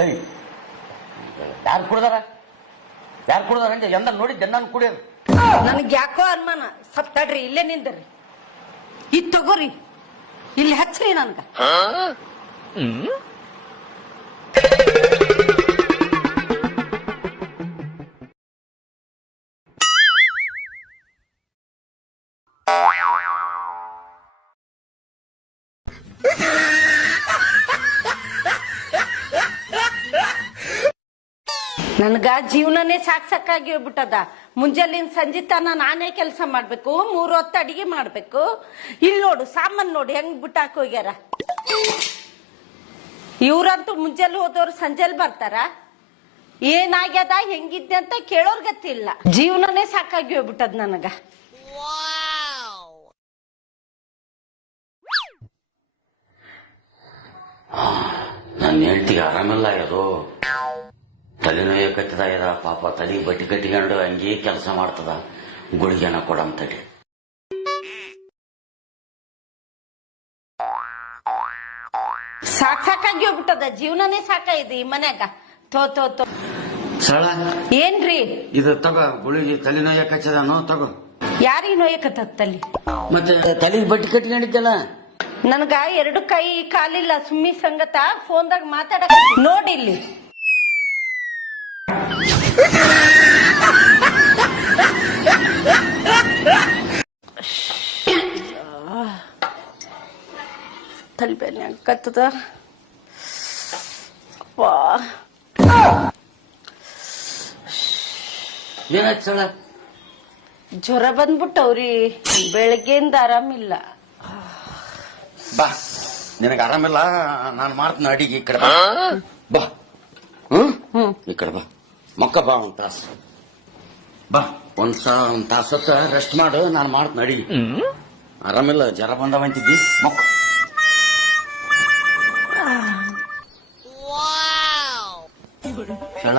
ಏಯ್ ಯಾರು ಕುಡ್ದಾರ ಅಂತ ಎಂದ ನೋಡಿದ್ದೆ ನಾನು ಕುಡಿಯೋದು. ನನಗ್ ಯಾಕೋ ಅನುಮಾನ. ಸ್ವಲ್ಪ ತಡ್ರಿ, ಇಲ್ಲೇ ನಿಂದ್ರಿ. ಇದ್ ತಗೋರಿ, ಇಲ್ಲಿ ಹಚ್ಚ್ರಿ ನನ್ಗ. ನನ್ಗ ಜೀವನನೇ ಸಾಕಾಗಿ ಹೋಗ್ಬಿಟ್ಟದ. ಮುಂಜಾಲಿನ ಸಂಜೆ ತನ ನಾನೇ ಕೆಲಸ ಮಾಡ್ಬೇಕು, 3 ಹೊತ್ತು ಅಡಿಗೆ ಮಾಡ್ಬೇಕು. ಇಲ್ಲಿ ನೋಡು ಸಾಮಾನ್ ನೋಡಿ ಹೆಂಗ್ ಬಿಟ್ಟಾಕ್ ಹೋಗ್ಯಾರ. ಇವ್ರಂತೂ ಮುಂಜಾನೆ ಹೋದವ್ರು ಸಂಜೆಲ್ ಬರ್ತಾರ. ಏನಾಗ್ಯದ ಹೆಂಗಿದ್ದೆ ಅಂತ ಕೇಳೋರ್ ಗತಿಲ್ಲ. ಜೀವನನೇ ಸಾಕಾಗಿ ಹೋಗ್ಬಿಟ್ಟದ ನನಗ. ನನ್ನ ಹೆಂಡತಿಗೆ ಆರಾಮಿಲ್ಲ ಇದು, ತಲೆನೋಯ ಕಟ್ಟಿದ ಇದ ಪಾಪ. ತಲೆ ಬಟ್ಟಿ ಕಟ್ಟಿಕೊಂಡು ಹಂಗೆ ಕೆಲಸ ಮಾಡ್ತದ. ಗುಳಿಗೆನ ಕೊಡಮ್ ತಡಿ. ಸಾಕಾಗಿ ಹೋಗ್ಬಿಟ್ಟದ. ಜೀವನನೇ ಸಾಕಾಗಿದೆ ಈ ಮನ್ಯಾಗ. ತೋ ಸಳ ಏನ್ರಿ ಇದು ತಗೋ, ಗುಳಿಗೆ ತಲೆನೋಯ ಕಚ್ಚದನೋ ತಗೋ. ಯಾರಿಗ ನೋಯಕತ್ತಲ್ಲಿ? ಮತ್ತೆ ತಲೆಗೆ ಬಟ್ಟಿ ಕಟ್ಕೊಂಡಿದ್ದಲ್ಲ. ನನ್ಗ 2 ಕೈ ಕಾಲಿಲ್ಲ. ಸುಮ್ಮಿ ಸಂಗತ ಫೋನ್ದಾಗ ಮಾತಾಡ ನೋಡಿಲ್ಲಿ. ತಲೆಬೇನೆ ಕತ್ತದ. ಏನಾಯ್ತು ಸಳ? ಜ್ವರ ಬಂದ್ಬಿಟ್ಟವ್ರಿ. ಬೆಳಗ್ಗೆಯಿಂದ ಆರಾಮಿಲ್ಲ. ಬಾ, ನಿನಗೆ ಆರಾಮಿಲ್ಲ, ನಾನು ಮಾಡ್ತೀನಿ ಅಡಿಗೆ. ಈ ಕಡೆ ಬಾ. ಈ ಕಡೆ ಬಾ, ಮಕ್ಕ ಬಾ. ಒಂದ್ ತಾಸು ಬಾ, ಒಂದ್ ತಾಸು ಹೊತ್ತ ರೆಸ್ಟ್ ಮಾಡು, ನಾನು ಮಾಡ್ತೀನಿ ಅಡಿಗೆ. ಆರಾಮಿಲ್ಲ, ಜ್ವರ ಬಂದವಂತಿದ್ದಿ, ಮಕ್ಕ. ಸಳ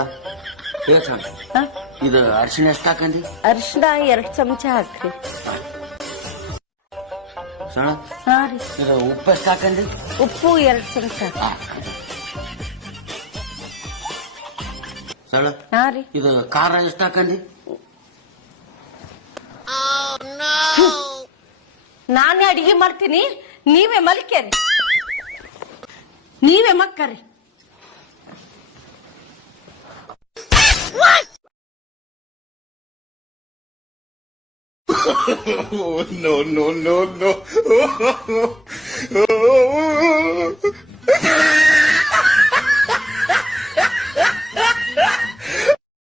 ಇದು ಅರಿಶಿಣ ಎಷ್ಟು ಹಾಕಂದಿ? ಅರಿಶಿನ 2 ಚಮಚ ಹಾಕ್ರಿ. ಸಳ ಹಾ ರೀ. ಇದು ಉಪ್ಪು ಎಷ್ಟು ಹಾಕಂದಿ? ಉಪ್ಪು 2 ಚಮಚ. ಸಳ ಹಾ ರೀ. ಇದು ಖಾರ ಎಷ್ಟು ಹಾಕಂದಿ? ನಾನೇ ಅಡಿಗೆ ಮಾಡ್ತೀನಿ, ನೀವೇ ಮಲ್ಕೇರಿ, ನೀವೇ ಮಕ್ಕರಿ. No.